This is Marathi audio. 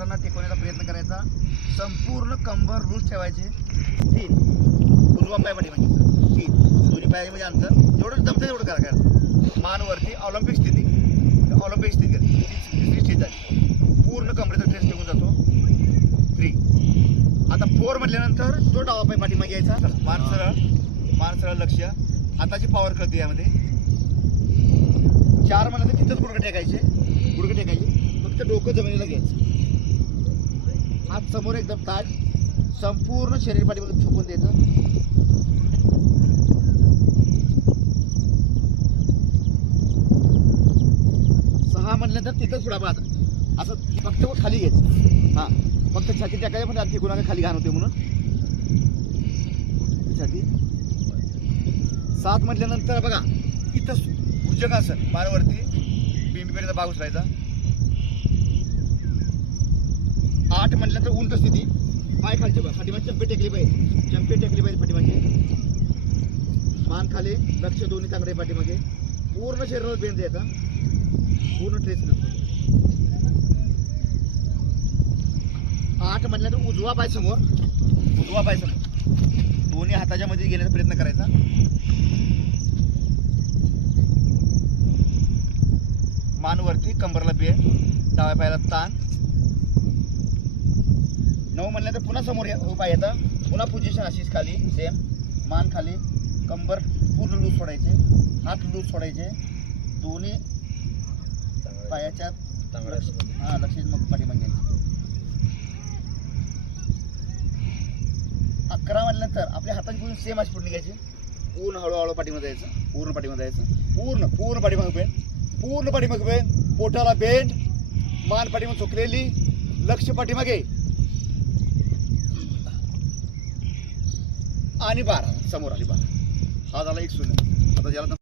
बोटांना टेकवण्याचा प्रयत्न करायचा. संपूर्ण कंबर रूज ठेवायचे. तीन. उजवा पाय म्हणजे. तीन. दोन्ही पायामध्ये म्हणजे अंतर. जेवढं जमतं तेवढं करा करायचं मान वरती ऑलिम्पिक स्थिती. ऑलिम्पिक स्थिती करायची तिसरी स्थिती झाली. पूर्ण कंबरेचा ट्रेस निघून जातो. थ्री आता फोर म्हटल्यानंतर तो डावा पाय पाठीमागे यायचा. मान सरळ. मान सरळ लक्ष हाताची पॉवर कळते यामध्ये. चार म्हणलं तर तिथंच गुडघे टेकायचे. गुडघे टेकायचे. फक्त डोकं जमिनीला घ्यायचं. हात समोर एकदम ताट संपूर्ण शरीर पाठीमध्ये झोपून द्यायचं. सहा म्हटल्यानंतर तिथं पुढा पाहत असं फक्त खाली घ्यायचं हां फक्त छाती टाकायचं म्हणजे आणखी कुणाला खाली घाण होते म्हणून. छाती. सात म्हटल्यानंतर बघा इथं भुजंगासन पायावरती बिंबीकडे भाग उचलायचा. आठ म्हटल्यानंतर उंट स्थिती. पाय खालचे बघ पाठीमागे चंपे टेकली पाहिजे. चंपे टेकली पाहिजे पाठीमागे मान खाली लक्ष दोन्ही चांगले पाठीमागे. पूर्ण शरीरावर बेंड द्यायचा पूर्ण ट्रेस आठ म्हटल्यानंतर उजवा पाय समोर. उजवा पाय समोर. दोन्ही हाताच्या मध्ये घेण्याचा प्रयत्न करायचा. मान वरती कंबरला बेड डाव्या पायाला ताण. नऊ म्हणलं तर पुन्हा समोर या- पाय येतं. पुन्हा पोझिशन अशीच खाली सेम मान खाली. कंबर पूर्ण लूज सोडायचे. हात लूज सोडायचे. दोन्ही पायाच्या हा लक्ष मग पाठीमागे घ्यायचे. अकरा म्हटल्यानंतर आपल्या हाताची पूर्ण सेम अशी पुढे घ्यायची पूर्ण हळूहळू पाठीमध्ये जायचं. पूर्ण पाठीमध्ये जायचं. पूर्ण पूर्ण पाठीमागे बेंड पूर्ण पाठीमागे बेंड पोटाला बेंड मान पाठीमागे चुकलेली. लक्ष पाठीमागे. आणि बारा. समोर आली बारा. हा झाला एक शून्य. आता ज्याला